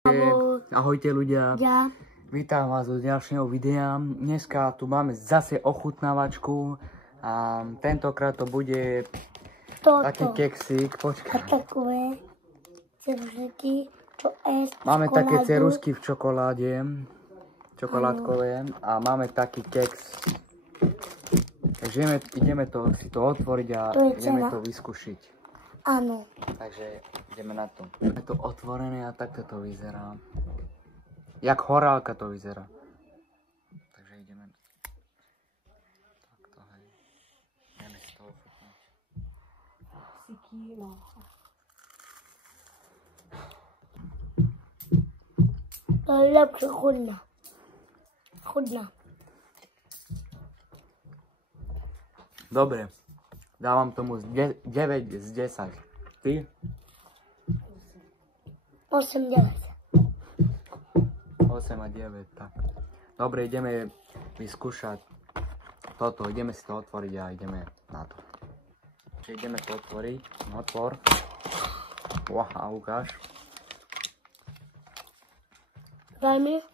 Ahojte ľudia, vítam vás do ďalšieho videa. Dneska tu máme zase ochutnávačku a tentokrát to bude taký keksík. Počkaj. Takové ceruzky, čo máme také ceruzky v čokoláde, čokoládkové a máme taký keks. Takže ideme si to otvoriť a ideme to vyskúšiť. Áno. Takže ideme na to. Je to otvorené a takto to vyzerá. Jak horálka to vyzerá. Takže ideme. Takto, hej. Ideme si to ochutnať. To je lepšie chudná. Chudná. Dobre. Dávam tomu 9 z 10. Ty? 8, 9. 8 a 9, tak. Dobre, ideme vyskúšať toto. Ideme si to otvoriť a ideme na to. Čiže ideme to otvoriť. Otvor. Wow, ukáž. Daj mi.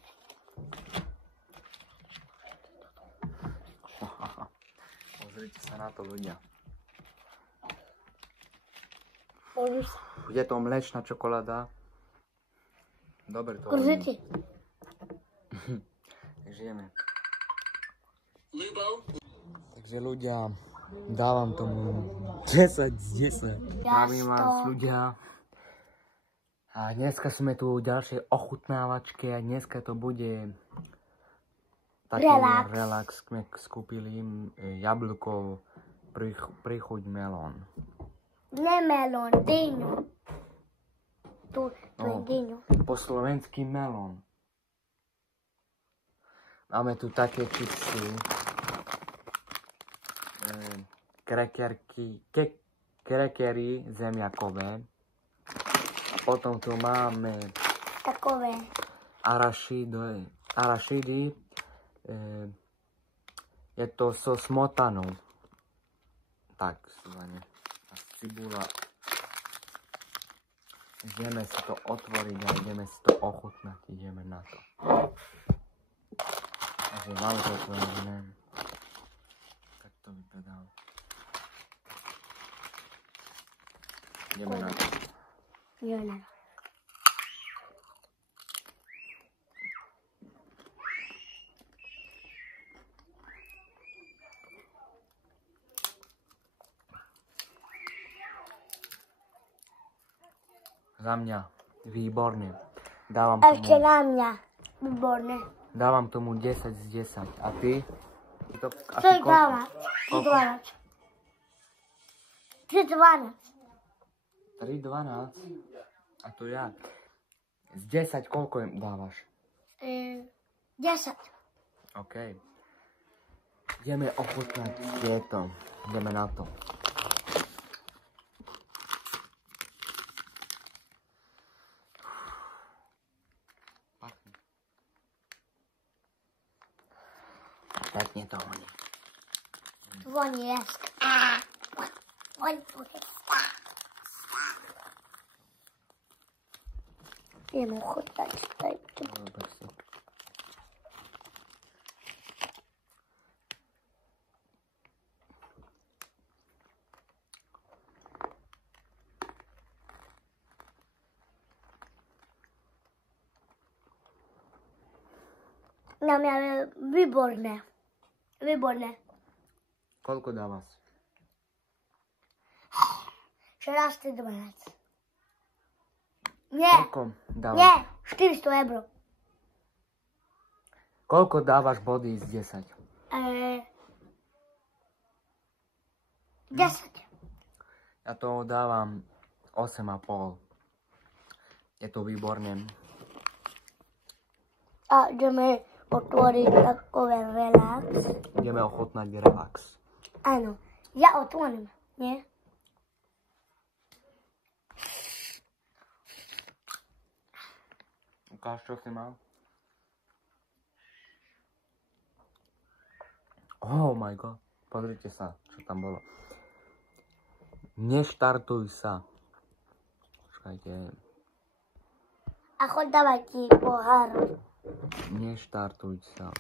Pozrite sa na to, ľudia. Môžeš. Je to mliečna čokoláda. Dobre to Korzete. Takže ideme. Takže ľudia, dávam tomu 10 z 10. Zdravím vás ľudia. A dneska sme tu v ďalšej ochutnávačke a dneska to bude taký relax. Sme skúpili jablko, príchuť melón. Ne melón, dyňu. Tu je dyňu. Po slovensky melón. Máme tu také čipsy. Krekery zemiakové. A potom tu máme Takové. arašidy. Je to so smotanou. Tak, slane. Cibula. Ideme si to otvoriť a ideme si to ochutnať. Ideme na to. Takže máme to otvorené. Tak to vypadá. Ideme na to. Ideme na to. Za mňa výborne. Dávam Ešte tomu, na mňa. Výborné. dávam tomu 10 z 10. A ty? To je 12. 12. 3,12. 3,12? A to ja. Z 10 koľko dávaš? 10. OK. Ideme ochutnať tieto. Ideme na to. Pekne to honí. Voní jesk. Voní jesk. Ideme ochutnať. Dobre si. Na mňa je výborné. Výborné. Koľko dávaš? 16,12. Nie. Koľko dávaš? Nie. 400 eur. Koľko dávaš body z 10? 10. Ja to dávam 8,5. Je to výborné. A ideme otvoriť takové relax. Ideme ochutnať relax. Áno. Ja otvorím, nie? Ukáž, čo si mal? Oh my god. Pozrite sa, čo tam bolo. Neštartuj sa. Počkajte. A choď dávať ti poháru. Neštartuj sa.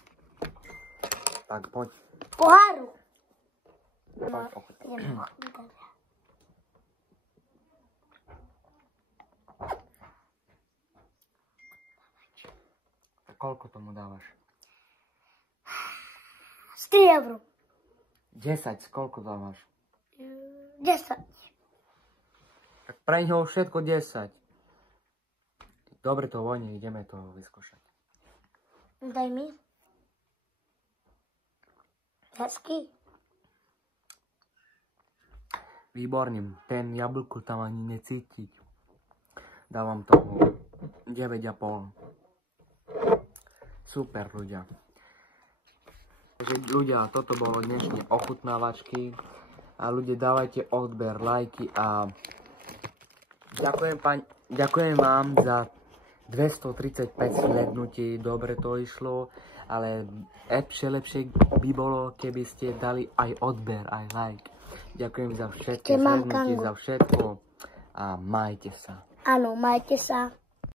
Tak poď. Poháru. Poď ochutnať. Idem ochutnať. Koľko tomu dávaš? 4 eur. 10, koľko dávaš? 10. Tak pre ňoho všetko 10. Dobre to voní, ideme to vyskúšať. Daj mi. Hezký. Výborný, ten jablko tam ani necítiť. Dávam tomu 9,5. Super ľudia. Takže ľudia, toto bolo dnešné ochutnávačky. A ľudia, dávajte odber, lajky a ďakujem vám za 235 slednutí, dobre to išlo, ale lepšie by bolo, keby ste dali aj odber, aj like. Ďakujem za všetky slednutie, za všetko a majte sa. Áno, majte sa.